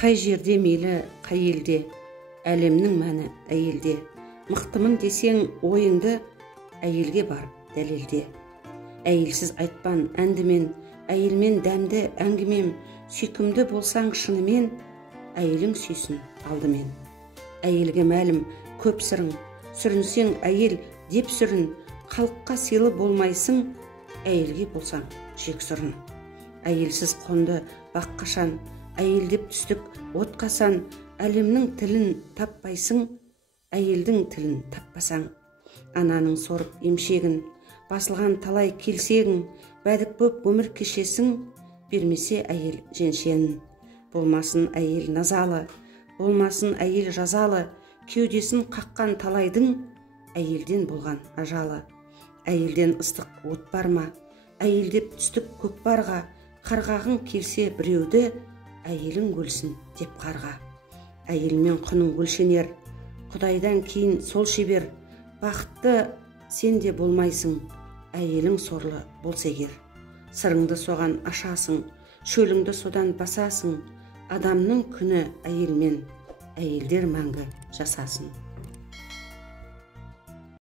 Қай жерде мейлі, қай елде, әлемнің мәні әйелде. Мықтымын десең ойыңды, әйелге бар дәлелде. Әйелсіз айтпан әндімен, әйелмен дәмді әңгімем. Сүйкімді болсаң шынымен, әйелің сүйсін алдымен. Әйелге мәлім көп сырың, сүрінсең әйел деп сүрін. Халыққа сыйлы болмайсың, әйелге болсаң жексұрын. Әйелсіз қонды бақ қашан, әйелдеп түстік от қасан. Әлемнің тілін таппайсың, әйелдің тілін таппасаң. Ананың сорып емшегін, басылған талай келсегің. Бәдік боп өмір кешесің, бермесе әйел женшенін. Болмасын әйел назалы, болмасын әйел жазалы. Кеудесін қаққан талайдың, әйелден болған ажалы. Әйелден ыстық от бар ма, әйелдеп түстік көкпарға. Қарғағың келсе біреуді, әйелің өлсін деп қарға. Әйелмен құның өлшенер, Құдайдан кейін сол шебер. Бақытты сен де болмайсың, әйелің сорлы болса егер. Сырыңды соған ашасың, шөліңді содан басасың. Адамның күні әйелмен, әйелдер мәңгі жасасын.